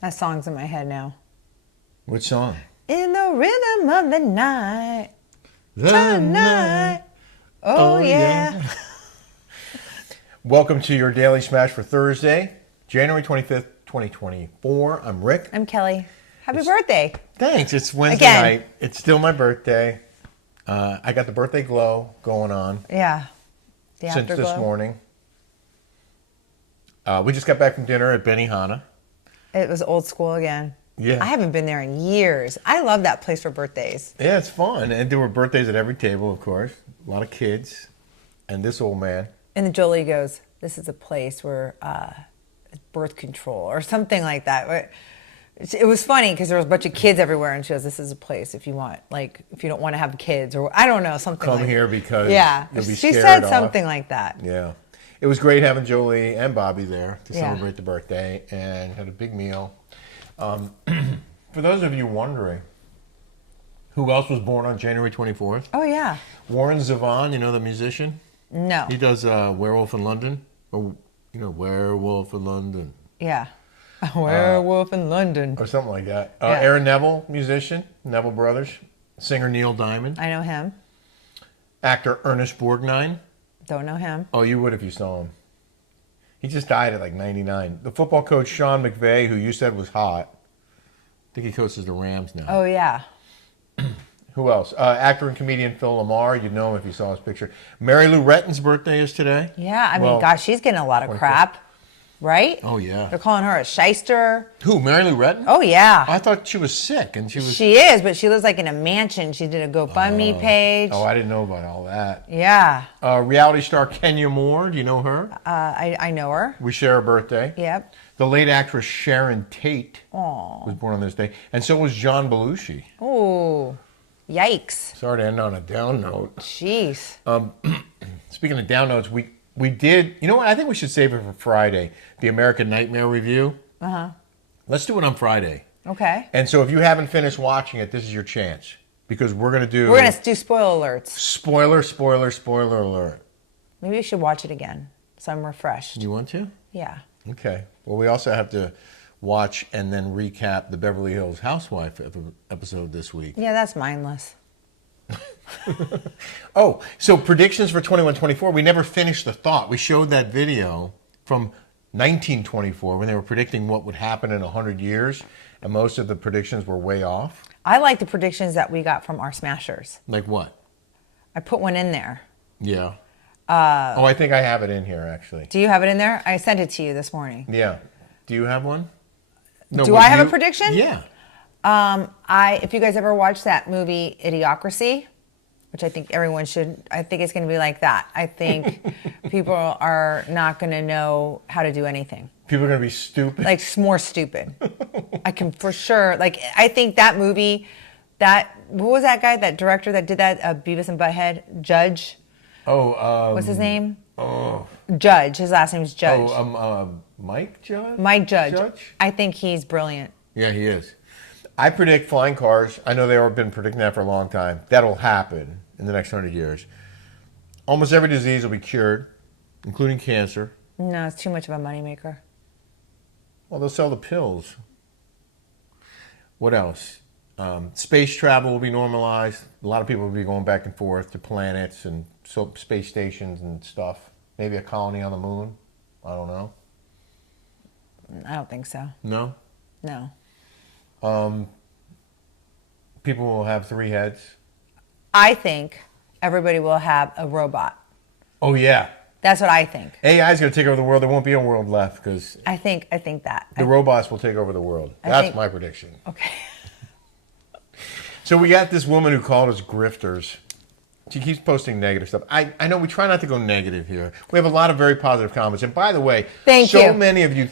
That song's in my head now. Which song? In the rhythm of the night. Tonight. Oh, yeah. Welcome to your Daily Smash for Thursday, January 25th, 2024. I'm Rick. I'm Kelly. Happy birthday. Thanks. It's Wednesday night. It's still my birthday. I got the birthday glow going on. Yeah. The since afterglow. This morning. We just got back from dinner at Benihana. It was old school again. Yeah. I haven't been there in years. I love that place for birthdays. Yeah, it's fun. And there were birthdays at every table, of course. A lot of kids. And this old man. And then Jolie goes, this is a place where birth control or something like that. It was funny because there was a bunch of kids everywhere, and she goes, this is a place if you want, like, if you don't want to have kids, or I don't know, something Come like here that. because you'll be she scared said something like that. Yeah. It was great having Jolie and Bobby there to Yeah. celebrate the birthday, and had a big meal. For those of you wondering, who else was born on January 24th? Oh, yeah. Warren Zevon, you know the musician? No. He does Werewolf in London. Or, you know, Werewolf in London. Yeah. A werewolf in London. Or something like that. Yeah. Aaron Neville, musician, Neville Brothers. Singer Neil Diamond. I know him. Actor Ernest Borgnine. Don't know him. Oh, you would if you saw him. He just died at like 99. The football coach Sean McVay, who you said was hot. I think he coaches the Rams now. Oh, yeah. Who else? Actor and comedian Phil Lamar. You'd know him if you saw his picture. Mary Lou Retton's birthday is today. Yeah, I mean, gosh, she's getting a lot of crap, right? Oh, yeah. They're calling her a shyster. Who, Mary Lou Retton? Oh, yeah. I thought she was sick. And she was. She is, but she lives like in a mansion. She did a GoFundMe page. Oh, I didn't know about all that. Yeah. Reality star Kenya Moore. Do you know her? I know her. We share a birthday. Yep. The late actress Sharon Tate was born on this day. And so was John Belushi. Ooh. Yikes. Sorry to end on a down note. Jeez. Speaking of down notes, we did, you know what, I think we should save it for Friday, the American Nightmare review. Uh-huh. Let's do it on Friday. Okay. And so if you haven't finished watching it, this is your chance. Because we're going to do... We're going to do spoiler alerts. Spoiler alert. Maybe we should watch it again, so I'm refreshed. You want to? Yeah. Okay. Well, we also have to watch and then recap the Beverly Hills Housewives episode this week. Yeah, that's mindless. Oh, so predictions for 21-24. We never finished the thought. We showed that video from 1924 when they were predicting what would happen in 100 years, and most of the predictions were way off. I like the predictions that we got from our Smashers. Like what? I put one in there. Yeah. Oh, I think I have it in here, actually. Do you have it in there? I sent it to you this morning. Yeah. Do you have one? No, Do I have a prediction? Yeah. If you guys ever watched that movie Idiocracy, which I think everyone should, I think it's going to be like that. I think people are not going to know how to do anything. People are going to be stupid. Like, more stupid. I can for sure, like, I think that movie, what was that guy, that director that did that, Beavis and Butthead, Judge? Oh, what's his name? Oh. Judge. His last name is Judge. Oh, Mike Judge? Mike Judge. I think he's brilliant. Yeah, he is. I predict flying cars. I know they've been predicting that for a long time. That'll happen in the next 100 years. Almost every disease will be cured, including cancer. No, it's too much of a moneymaker. Well, they'll sell the pills. What else? Space travel will be normalized. A lot of people will be going back and forth to planets and space stations and stuff. Maybe a colony on the moon. I don't know. I don't think so. No? No. People will have 3 heads. I think everybody will have a robot. Oh, yeah. That's what I think. AI is going to take over the world. There won't be a world left because I think that. the robots will take over the world. That's my prediction. Okay. So we got this woman who called us grifters. She keeps posting negative stuff. I know we try not to go negative here. We have a lot of very positive comments. And by the way, Thank you. So many of you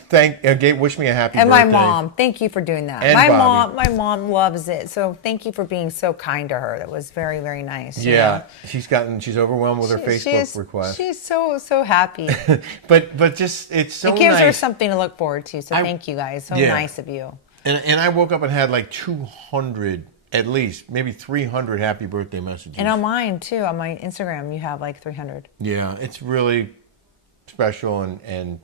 wish me a happy birthday. And my mom, thank you for doing that. And my mom loves it. So thank you for being so kind to her. That was very, very nice. Yeah, she's overwhelmed with her Facebook requests. She's so happy. but just it's so nice. It gives her something to look forward to. So thank you guys. So nice of you. And I woke up and had like 200. At least, maybe 300 happy birthday messages. And on mine, too. On my Instagram, you have like 300. Yeah, it's really special. And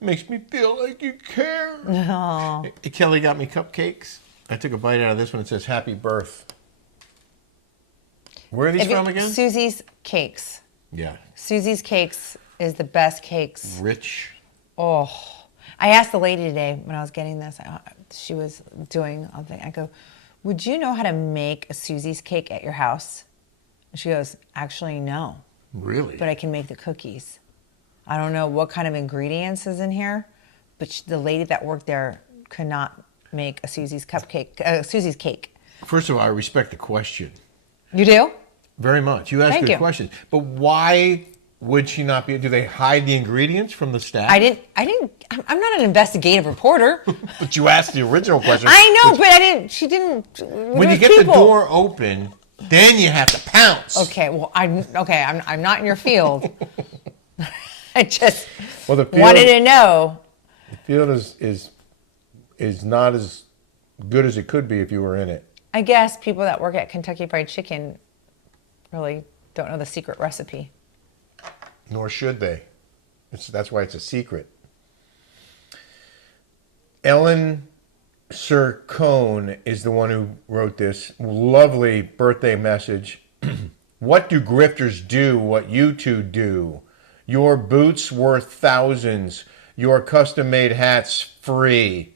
Makes me feel like you care. Oh. Kelly got me cupcakes. I took a bite out of this one. It says happy birth. Where are these from again? Susie's Cakes. Yeah. Susie's Cakes is the best cakes. Rich. Oh. I asked the lady today when I was getting this, she was doing something. I go, would you know how to make a Susie's cake at your house? And she goes, actually, no. Really? But I can make the cookies. I don't know what kind of ingredients is in here, but the lady that worked there could not make a Susie's cake. First of all, I respect the question. You do? Very much. You ask Thank good you. questions. But why would she not be? Do they hide the ingredients from the staff? I'm not an investigative reporter. But you asked the original question. I know, but she didn't. When you get the door open, then you have to pounce. Okay, well, I'm not in your field. I just field, wanted to know. The field is not as good as it could be if you were in it. I guess people that work at Kentucky Fried Chicken really don't know the secret recipe. Nor should they. That's why it's a secret. Ellen Sircone is the one who wrote this lovely birthday message. What do grifters do what you two do? Your boots worth thousands. Your custom-made hats free.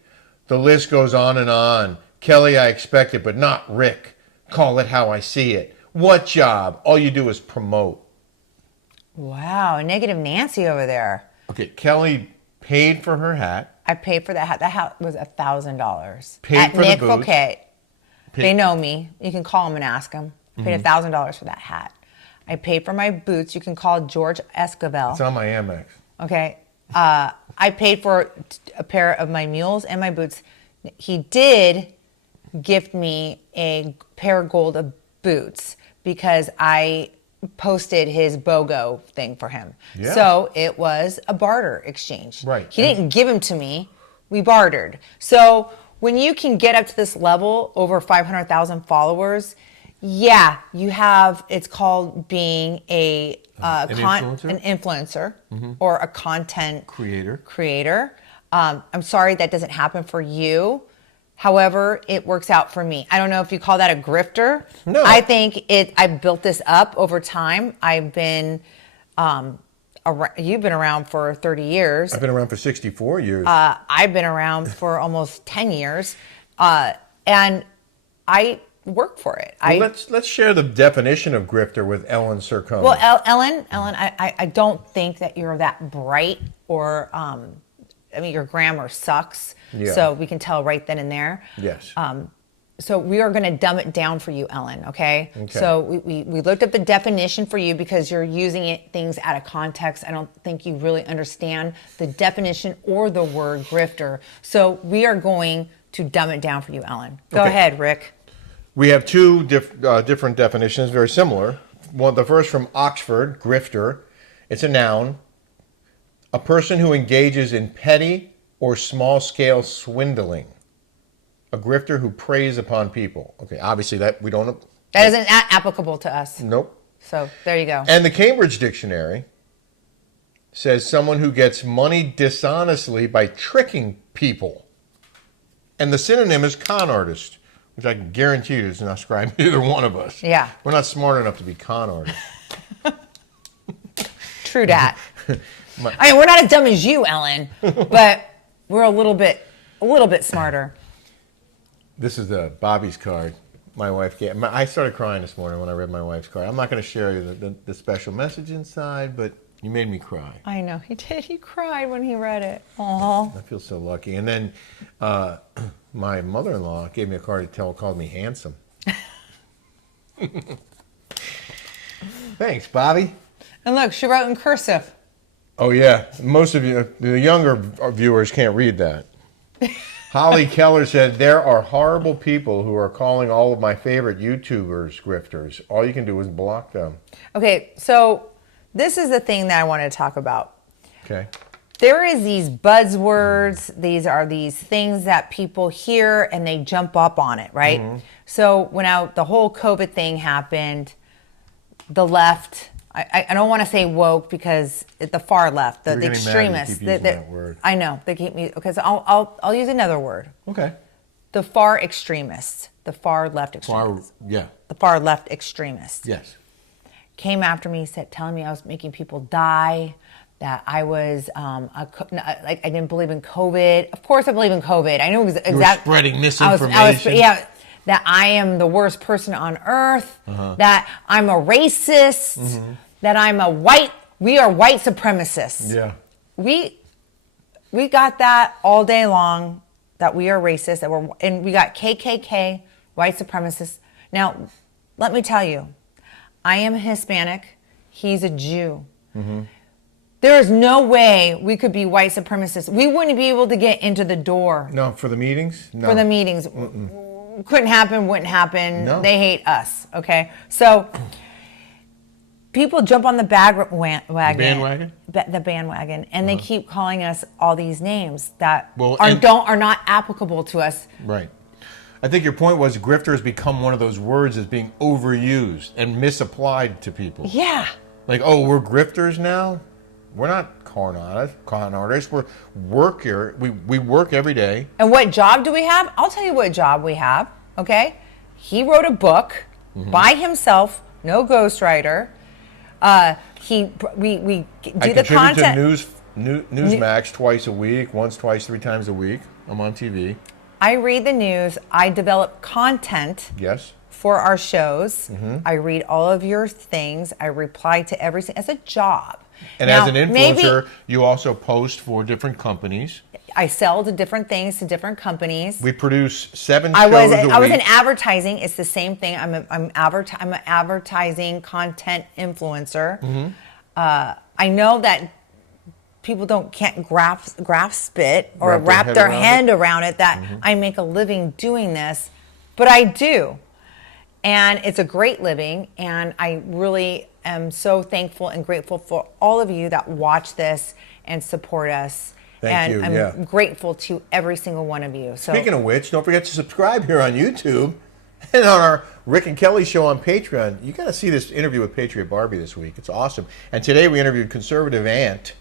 The list goes on and on. Kelly, I expect it, but not Rick. Call it how I see it. What job? All you do is promote. Wow, negative Nancy over there. Okay, Kelly paid for her hat. I paid for that hat. That hat was $1,000. Paid at for Nick the boots. Fouquet. They know me. You can call them and ask them. I paid $1,000 for that hat. I paid for my boots. You can call George Escovel. It's on my Amex. Okay. I paid for a pair of my mules and my boots. He did gift me a pair of gold boots because I posted his BOGO thing for him. Yeah. So it was a barter exchange. Right. He didn't give them to me. We bartered. So when you can get up to this level, over 500,000 followers, yeah, you have, it's called being an influencer or a content creator. I'm sorry that doesn't happen for you. However, it works out for me. I don't know if you call that a grifter. No. I think I built this up over time. I've been, you've been around for 30 years. I've been around for 64 years. I've been around for almost 10 years. And I work for it. Well, let's share the definition of grifter with Ellen Sircone. Well, Ellen, I don't think that you're that bright or, your grammar sucks. Yeah. So we can tell right then and there. Yes. So we are going to dumb it down for you, Ellen, okay? So we looked up the definition for you because you're using things out of context. I don't think you really understand the definition or the word grifter. So we are going to dumb it down for you, Ellen. Go ahead, Rick. We have two different definitions, very similar. The first from Oxford, grifter. It's a noun. A person who engages in petty or small-scale swindling. A grifter who preys upon people. Okay, obviously that we don't... That isn't applicable to us. Nope. So there you go. And the Cambridge Dictionary says someone who gets money dishonestly by tricking people. And the synonym is con artist, which I can guarantee you does not describe either one of us. Yeah. We're not smart enough to be con artists. True that. I mean, we're not as dumb as you, Ellen, but we're a little bit smarter. This is Bobby's card. My wife gave. I started crying this morning when I read my wife's card. I'm not going to share you the special message inside, but you made me cry. I know he did. He cried when he read it. Aww. I feel so lucky. And then my mother-in-law gave me a card called me handsome. Thanks, Bobby. And look, she wrote in cursive. Oh, yeah. Most of you, the younger viewers, can't read that. Holly Keller said, there are horrible people who are calling all of my favorite YouTubers grifters. All you can do is block them. Okay, so this is the thing that I want to talk about. Okay. There is these buzzwords. These are these things that people hear and they jump up on it, right? So when the whole COVID thing happened, the left I don't want to say woke because the far left, the You're getting mad extremists. you keep using that word. I know they keep me because I'll use another word. Okay. The far extremists, the far left extremists, Yeah. the far left extremists. Yes. Came after me, telling me I was making people die, that I was like I didn't believe in COVID. Of course, I believe in COVID. I knew exactly. You were spreading misinformation. Yeah, that I am the worst person on earth. That I'm a racist. That I'm a white. We are white supremacists. Yeah. We got that all day long. That we are racist. And we got KKK, white supremacists. Now, let me tell you. I am Hispanic. He's a Jew. There is no way we could be white supremacists. We wouldn't be able to get into the door. No, for the meetings? No. For the meetings. Couldn't happen, wouldn't happen. No. They hate us, okay? So people jump on the bandwagon. The bandwagon, and they keep calling us all these names that are not applicable to us. Right. I think your point was grifter has become one of those words that's being overused and misapplied to people. Yeah. Like, oh, we're grifters now? We're not con artists. We're work. We work every day. And what job do we have? I'll tell you what job we have, okay? He wrote a book by himself, no ghostwriter. We do the content. To Newsmax twice a week, once, twice, 3 times a week. I'm on TV. I read the news. I develop content. Yes. For our shows. I read all of your things. I reply to everything as a job. And now, as an influencer, you also post for different companies. I sell to different things to different companies. We produce 7 shows a week. I was in advertising. It's the same thing. I'm an advertising content influencer. I know that people can't grasp it or wrap their head around it that I make a living doing this, but I do. And it's a great living, and I really am so thankful and grateful for all of you that watch this and support us. Thank you. I'm grateful to every single one of you. So, speaking of which, don't forget to subscribe here on YouTube and on our Rick and Kelly show on Patreon. You got to see this interview with Patriot Barbie this week. It's awesome. And today we interviewed Conservative Ant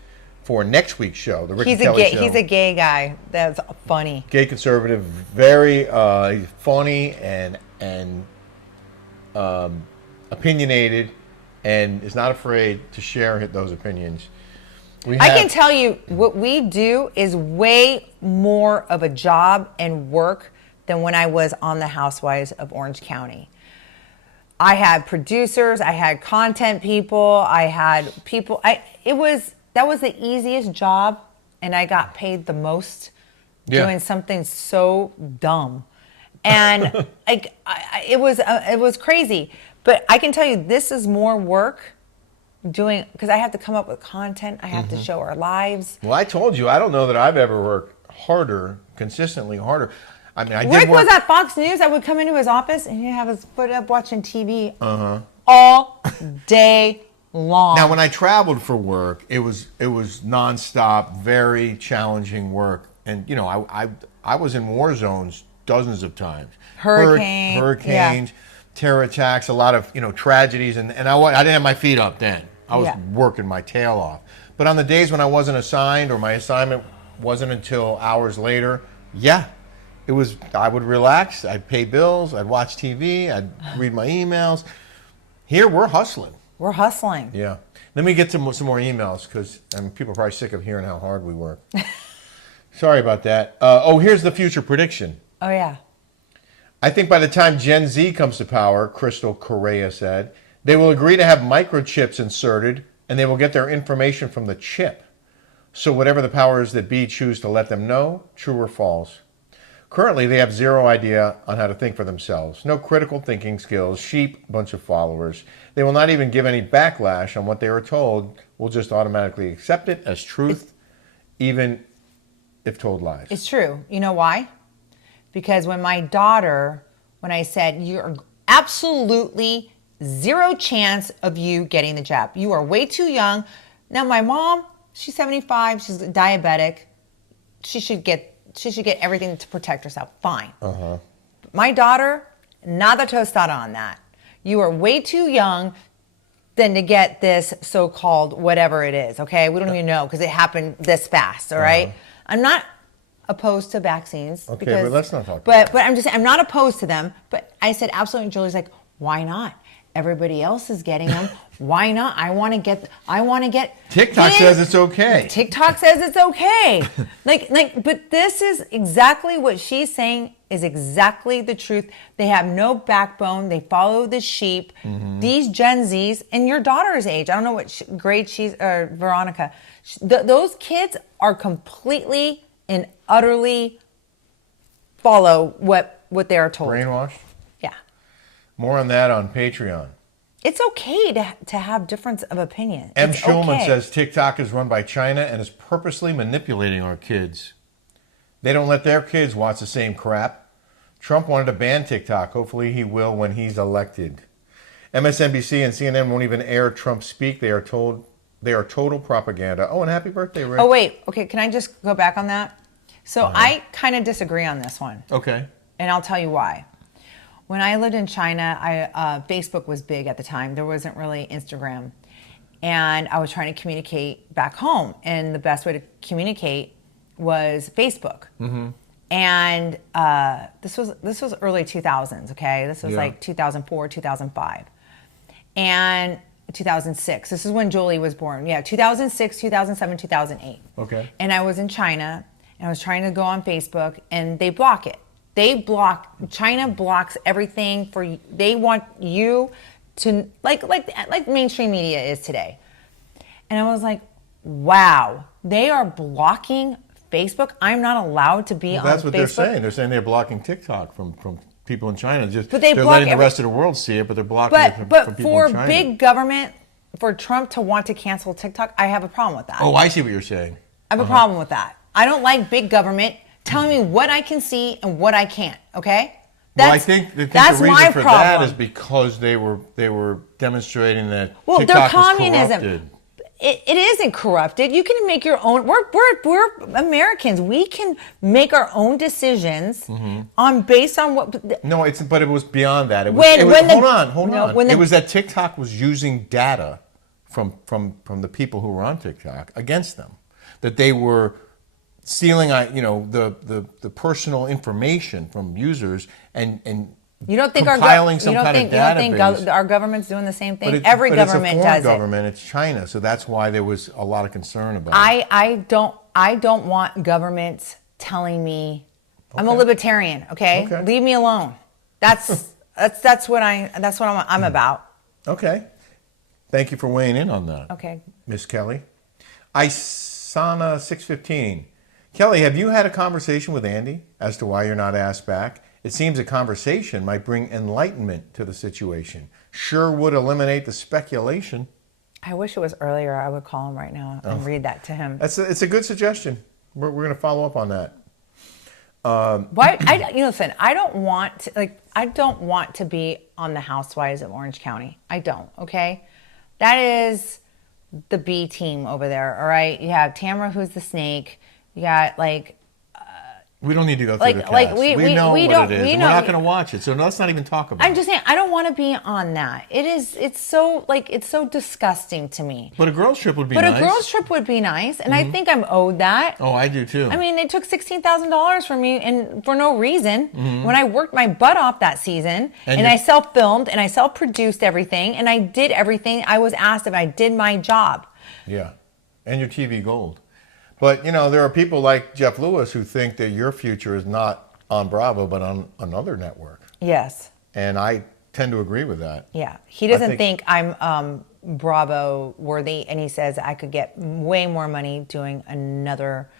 for next week's show, the Rick and Kelly show. He's a gay guy. That's funny. Gay conservative, very funny and opinionated, and is not afraid to share those opinions. I can tell you what we do is way more of a job and work than when I was on the Housewives of Orange County. I had producers, I had content people, I had people. That was the easiest job, and I got paid the most doing something so dumb. And it was crazy. But I can tell you, this is more work because I have to come up with content. I have to show our lives. Well, I told you, I don't know that I've ever worked consistently harder. I mean, Rick was at Fox News. I would come into his office and he'd have his foot up watching TV all day long. Now, when I traveled for work, it was nonstop, very challenging work. And, you know, I was in war zones dozens of times. Hurricanes, terror attacks, a lot of, tragedies. And I didn't have my feet up then. I was working my tail off. But on the days when I wasn't assigned or my assignment wasn't until hours later, I would relax. I'd pay bills. I'd watch TV. I'd read my emails. Here, we're hustling. We're hustling. Yeah. Let me get to some more emails because people are probably sick of hearing how hard we work. Sorry about that. Here's the future prediction. Oh, yeah. I think by the time Gen Z comes to power, Crystal Correa said, they will agree to have microchips inserted and they will get their information from the chip. So whatever the powers that be choose to let them know, true or false. Currently, they have zero idea on how to think for themselves. No critical thinking skills, sheep, bunch of followers. They will not even give any backlash on what they are told. Will just automatically accept it as truth, even if told lies. It's true. You know why? Because when I said, you're absolutely zero chance of you getting the jab. You are way too young. Now, my mom, she's 75. She's diabetic. She should get everything to protect herself. Fine. My daughter, nada tostada on that. You are way too young. than to get this so-called whatever it is, okay? We don't even know because it happened this fast, all right? I'm not opposed to vaccines. Okay, because, but let's not talk But I'm just saying, I'm not opposed to them, but I said absolutely, and Julie's like, why not? Everybody else is getting them. Why not? I want to get. TikTok says it's okay. TikTok says it's okay. But this is exactly what she's saying is exactly the truth. They have no backbone. They follow the sheep. These Gen Zs, and your daughter's age, I don't know what grade she's, or Veronica, those kids are completely and utterly follow what they are told. Brainwashed? Yeah. More on that on Patreon. It's okay to have difference of opinion. M. It's Schulman okay. says TikTok is run by China and is purposely manipulating our kids. They don't let their kids watch the same crap. Trump wanted to ban TikTok. Hopefully he will when he's elected. MSNBC and CNN won't even air Trump speak. They are total propaganda. Oh, and happy birthday, Rick. Oh, wait. Okay, can I just go back on that? So I kind of disagree on this one. Okay. And I'll tell you why. When I lived in China, Facebook was big at the time. There wasn't really Instagram. And I was trying to communicate back home. And the best way to communicate was Facebook. And this was early 2000s, okay? This was like 2004, 2005. And 2006. This is when Julie was born. Yeah, 2006, 2007, 2008. Okay. And I was in China, and I was trying to go on Facebook, and they block it. China blocks everything for you. They want you to, like mainstream media is today. And I was like, wow, they are blocking Facebook. I'm not allowed to be on Facebook. That's what they're saying. They're saying they're blocking TikTok from people in China. They're block letting the rest of the world see it, but they're blocking it from people in China. But for big government, for Trump to want to cancel TikTok, I have a problem with that. Oh, I see what you're saying. I have a problem with that. I don't like big government telling me what I can see and what I can't, okay? Well, I think the reason for that is because they were demonstrating that TikTok their was communism. corrupted. It isn't corrupted. You can make your own. We're Americans. We can make our own decisions based on what. No, but it was beyond that. Hold on. It was that TikTok was using data from the people who were on TikTok against them. That they were stealing, the personal information from users and you don't think compiling some kind of database. You don't think our government's doing the same thing? Every government it's a does foreign government. It's China, so that's why there was a lot of concern about it. I don't want governments telling me. I'm a libertarian. Okay, leave me alone. That's what I'm about. Okay, thank you for weighing in on that. Okay, Miss Kelly. Isana 615. Kelly, have you had a conversation with Andy as to why you're not asked back? It seems a conversation might bring enlightenment to the situation. Sure would eliminate the speculation. I wish it was earlier. I would call him right now and read that to him. It's a good suggestion. We're going to follow up on that. Listen, I don't want to be on the Housewives of Orange County. I don't, okay? That is the B team over there, all right? You have Tamara, who's the snake. You got, we don't need to go through the cast. We know what it is. We're not going to watch it, so let's not even talk about it. I'm just saying, I don't want to be on that. It's so disgusting to me. But a girls' trip would be nice. But a girls' trip would be nice, and I think I'm owed that. Oh, I do too. I mean, they took $16,000 from me and for no reason when I worked my butt off that season, and I self-filmed, and I self-produced everything, and I did everything I was asked if I did my job. Yeah, and your TV gold. But, there are people like Jeff Lewis who think that your future is not on Bravo, but on another network. Yes. And I tend to agree with that. Yeah. He doesn't think I'm Bravo worthy, and he says I could get way more money doing another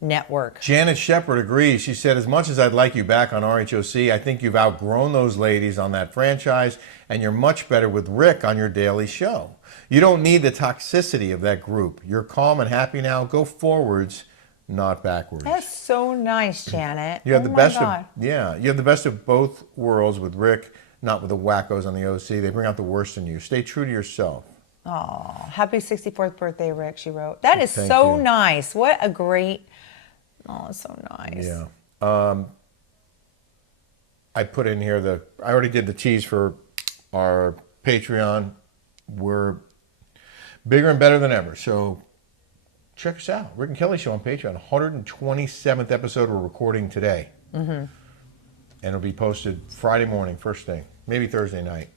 network. Janet Shepard agrees. She said, as much as I'd like you back on RHOC, I think you've outgrown those ladies on that franchise, and you're much better with Rick on your daily show. You don't need the toxicity of that group. You're calm and happy now. Go forwards, not backwards. That's so nice, Janet. You have the best of both worlds with Rick, not with the wackos on the OC. They bring out the worst in you. Stay true to yourself. Oh, happy 64th birthday, Rick, she wrote. That is so nice. What a great, it's so nice. Yeah. I put in here I already did the tease for our Patreon we're bigger and better than ever. So check us out. Rick and Kelly Show on Patreon. 127th episode we're recording today. Mm-hmm. And it'll be posted Friday morning, first thing. Maybe Thursday night.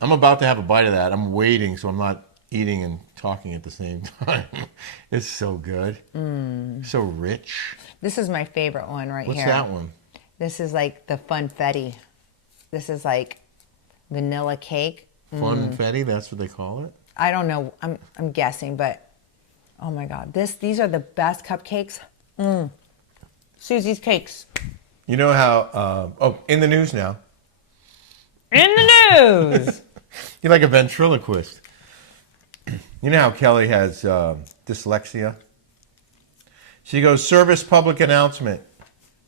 I'm about to have a bite of that. I'm waiting, so I'm not eating and talking at the same time. It's so good. So rich. This is my favorite one right What's here. that one? This is like the funfetti. This is like vanilla cake. Funfetti, that's what they call it? I don't know. I'm guessing, but oh my God. These are the best cupcakes. Susie's Cakes. You know how, in the news now. In the news. You're like a ventriloquist. You know how Kelly has dyslexia? She goes, service public announcement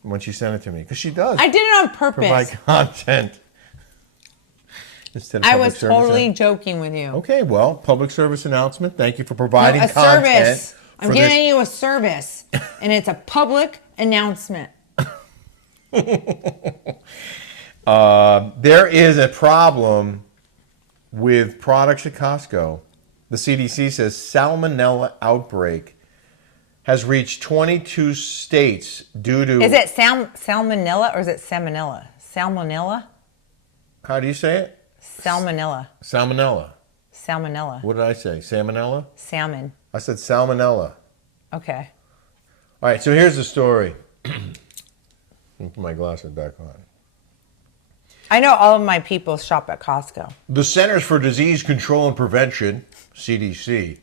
when she sent it to me. Because she does. I did it on purpose. Provide content. Instead of I public was service totally joking with you. Okay, well, public service announcement. Thank you for providing No, a content. service. I'm giving you a service. And it's a public announcement. There is a problem with products at Costco. The CDC says salmonella outbreak has reached 22 states due to... Is it salmonella or is it salmonella? Salmonella? How do you say it? Salmonella. Salmonella. Salmonella. What did I say? Salmonella? Salmon. I said salmonella. Okay. All right, so here's the story. Put my glasses back on. I know all of my people shop at Costco. The Centers for Disease Control and Prevention, CDC,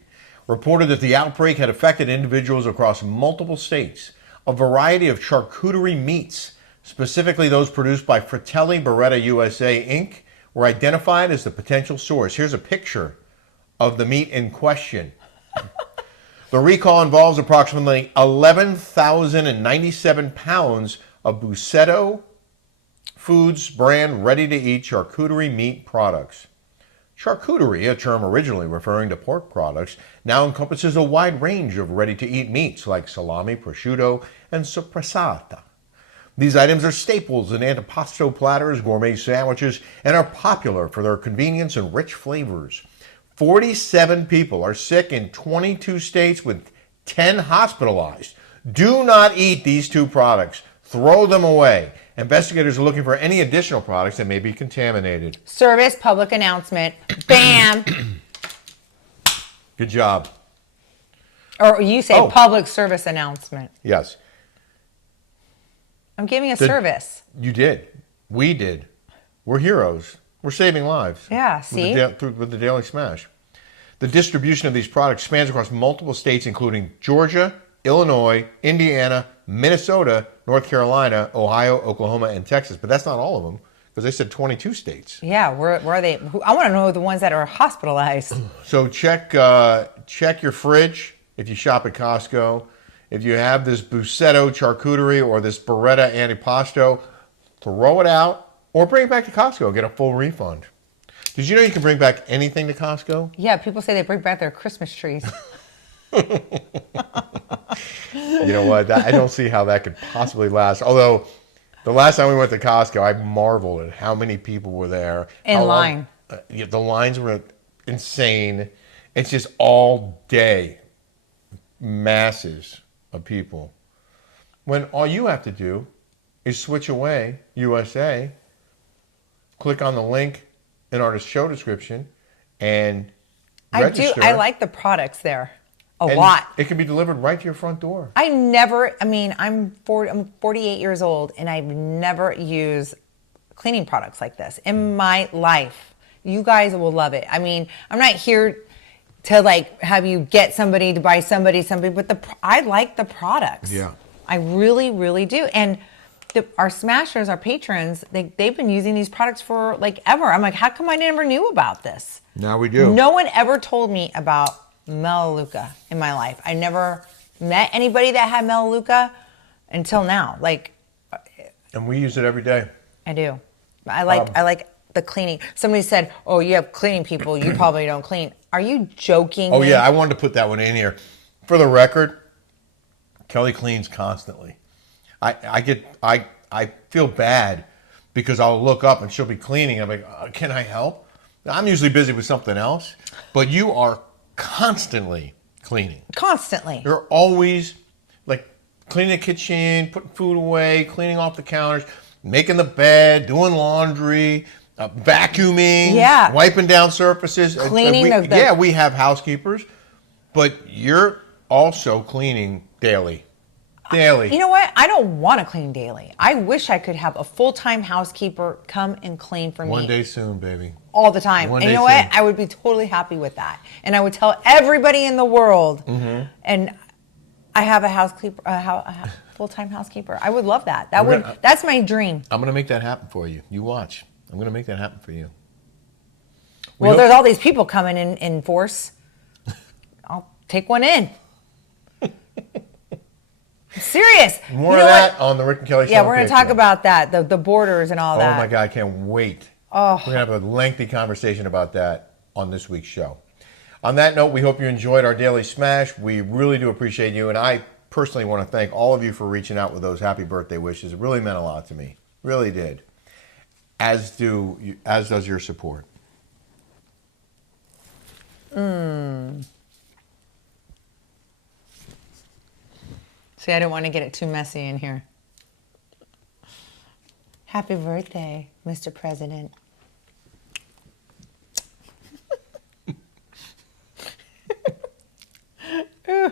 reported that the outbreak had affected individuals across multiple states. A variety of charcuterie meats, specifically those produced by Fratelli Beretta USA Inc., were identified as the potential source. Here's a picture of the meat in question. The recall involves approximately 11,097 pounds of Bussetto Foods brand ready-to-eat charcuterie meat products. Charcuterie, a term originally referring to pork products, now encompasses a wide range of ready-to-eat meats like salami, prosciutto, and sopressata. These items are staples in antipasto platters, gourmet sandwiches, and are popular for their convenience and rich flavors. 47 people are sick in 22 states with 10 hospitalized. Do not eat these two products. Throw them away. Investigators are looking for any additional products that may be contaminated. Service public announcement. Bam. Good job. Or you say public service announcement. Yes. I'm giving a service. You did. We did. We're heroes. We're saving lives. Yeah, see? With the Daily Smash. The distribution of these products spans across multiple states, including Georgia, Illinois, Indiana, Minnesota, North Carolina, Ohio, Oklahoma, and Texas. But that's not all of them, because they said 22 states. Yeah, where are they? I want to know the ones that are hospitalized. So check your fridge if you shop at Costco. If you have this Bussetto charcuterie or this Beretta antipasto, throw it out or bring it back to Costco and get a full refund. Did you know you can bring back anything to Costco? Yeah, people say they bring back their Christmas trees. You know what? I don't see how that could possibly last. Although, the last time we went to Costco, I marveled at how many people were there. In line. The lines were insane. It's just all day masses of people. When all you have to do is switch away USA, click on the link in our show description, and register. I like the products there. A lot. It can be delivered right to your front door. I'm 48 years old, and I've never used cleaning products like this in my life. You guys will love it. I mean, I'm not here to like have you get somebody to buy somebody, but I like the products. Yeah. I really, really do. And our smashers, our patrons, they've been using these products for like ever. I'm like, how come I never knew about this? Now we do. No one ever told me about Melaleuca in my life. I never met anybody that had Melaleuca until now. And we use it every day. I do. I like the cleaning. Somebody said, "Oh, you have cleaning people. You probably don't clean." Are you joking? Oh yeah, I wanted to put that one in here. For the record, Kelly cleans constantly. I feel bad because I'll look up and she'll be cleaning. I'm like, can I help? I'm usually busy with something else, but you are constantly cleaning. Constantly. You're always like cleaning the kitchen, putting food away, cleaning off the counters, making the bed, doing laundry, vacuuming, Yeah. wiping down surfaces. Cleaning Yeah, we have housekeepers, but you're also cleaning daily. Daily. You know what? I don't want to clean daily. I wish I could have a full-time housekeeper come and clean for me. One day soon, baby. All the time. One And you day know what? soon. I would be totally happy with that. And I would tell everybody in the world. Mm-hmm. And I have a full-time housekeeper. I would love that. Gonna- That's my dream. I'm going to make that happen for you. You watch. I'm going to make that happen for you. Well, there's all these people coming in force. I'll take one in. I'm serious. More of that on the Rick and Kelly Show. Yeah, we're going to talk Patreon. about that, the borders and all that. Oh my God, I can't wait. Oh. We're going to have a lengthy conversation about that on this week's show. On that note, we hope you enjoyed our Daily Smash. We really do appreciate you, and I personally want to thank all of you for reaching out with those happy birthday wishes. It really meant a lot to me. Really did. As does your support. See, I didn't want to get it too messy in here. Happy birthday, Mr. President. Ooh.